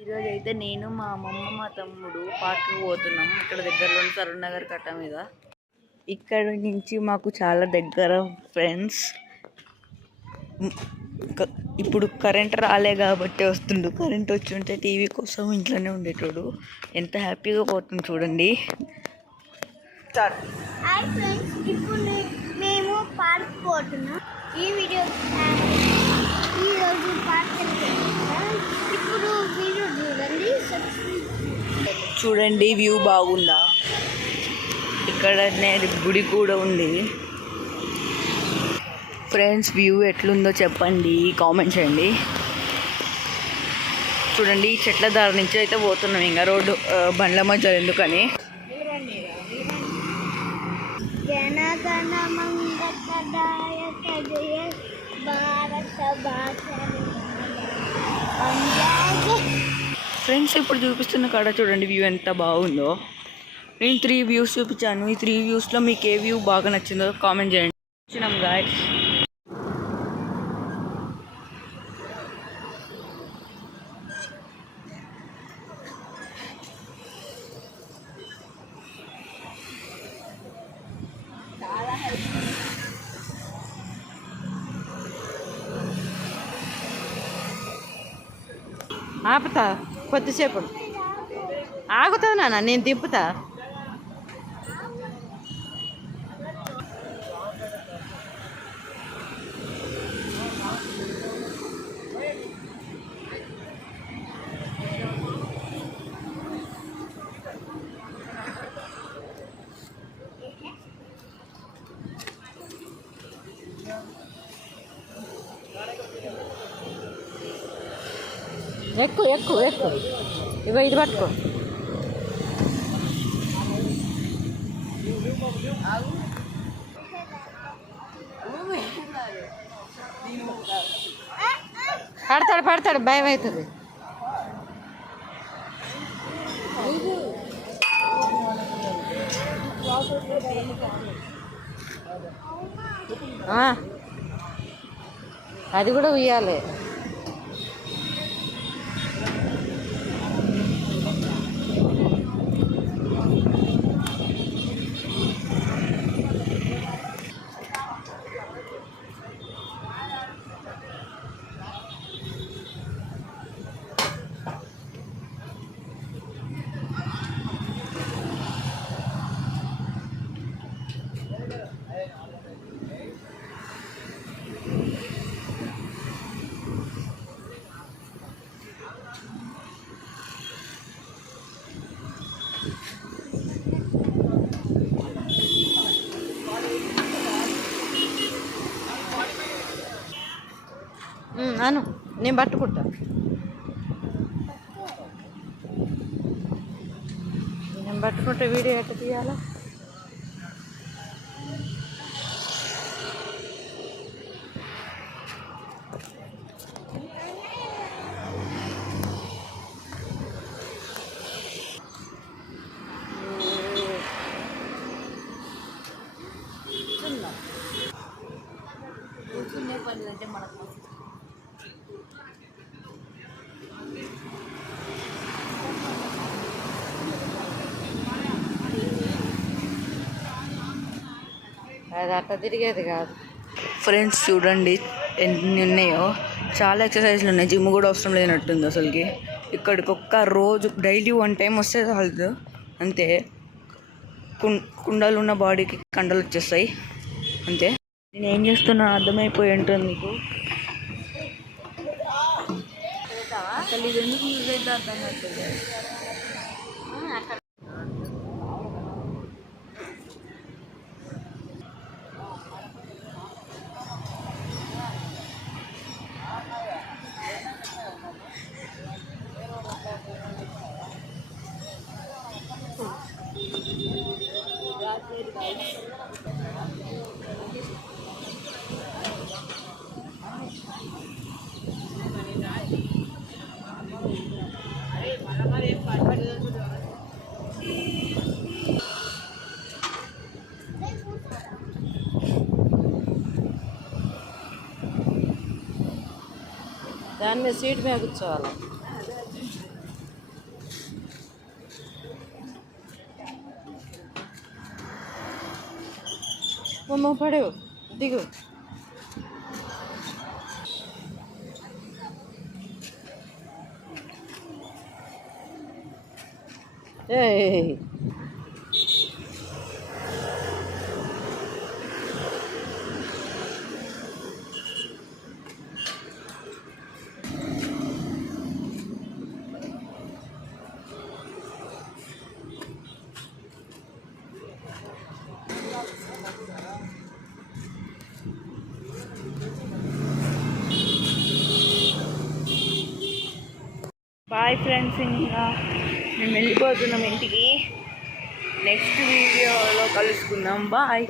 ఈరోజు అయితే నేను మా అమ్మమ్మ మా తమ్ముడు పార్క్కి పోతున్నాం. ఇక్కడ దగ్గరలోని తరుణ్ నగర్ కట్ట మీద. ఇక్కడ నుంచి మాకు చాలా దగ్గర ఫ్రెండ్స్. ఇప్పుడు కరెంట్ రాలే కాబట్టి వస్తుండు. కరెంట్ వచ్చి ఉంటే టీవీ కోసం ఇంట్లోనే ఉండేటోడు. ఎంత హ్యాపీగా పోతుంది చూడండి. హాయ్ ఫ్రెండ్స్, ఇప్పుడు మేము పార్క్ పోతున్నాం. ఈరోజు పార్క్ ఇప్పుడు వీడియో చూడండి వ్యూ బాగుందా. ఇక్కడ గుడి కూడా ఉంది. ఫ్రెండ్స్ వ్యూ ఎట్లుందో చెప్పండి, కామెంట్ చేయండి. చూడండి ఈ చెట్ల దారి నుంచి అయితే పోతున్నాం. ఇంకా రోడ్డు బండ్ల మధ్యలో ఎందుకని. జనగణ మంగళదాయక జయ భారత భాష. ఫ్రెండ్స్ ఇప్పుడు చూపిస్తున్న కాడ చూడండి వ్యూ ఎంత బాగుందో. నేను 3 వ్యూస్ చూపించాను. ఈ 3 వ్యూస్లో మీకు ఏ వ్యూ బాగా నచ్చిందో కామెంట్ చేయండి. వచ్చినాం గాయ్స్. ఆపుతా కొద్దిసేపు ఆగుతుంది నాన్న, నేను దింపుతా. ఎక్కువ ఎక్కువ ఎక్కువ ఇవో ఇది పట్టుకో. పడతాడు పడతాడు, భయం అవుతుంది. అది కూడా ఉయ్యాలి. అను నేను పట్టుకుంటా. నేను పట్టుకుంటే వీడియో ఎట్లా తీయాలా? కూర్చునే పని అంటే మనకు అది అట్లా తిరిగేది కాదు. ఫ్రెండ్స్ చూడండి ఎన్ని ఉన్నాయో. చాలా ఎక్సర్సైజ్లు ఉన్నాయి. జిమ్ కూడా అవసరం లేనట్టుంది అసలుకి. ఇక్కడికి రోజు డైలీ 1 టైం వస్తే చాలు అంతే. కుండలు ఉన్న బాడీకి కండలు వచ్చేస్తాయి అంతే. నేను ఏం చేస్తున్నా అర్థమైపోయి ఉంటుంది మీకు. అసలు ఇది ఎందుకు యూజ్ అయితే అర్థమవుతుంది. అరే దాని మీద సీట్ మీద కూర్చోవాలి. అమ్మ పడేవు దిగు. ఏయ్ బాయ్ ఫ్రెండ్స్, ఇంకా మేము వెళ్ళిపోతున్నాం ఇంటికి. నెక్స్ట్ వీడియోలో కలుసుకుందాం. బాయ్.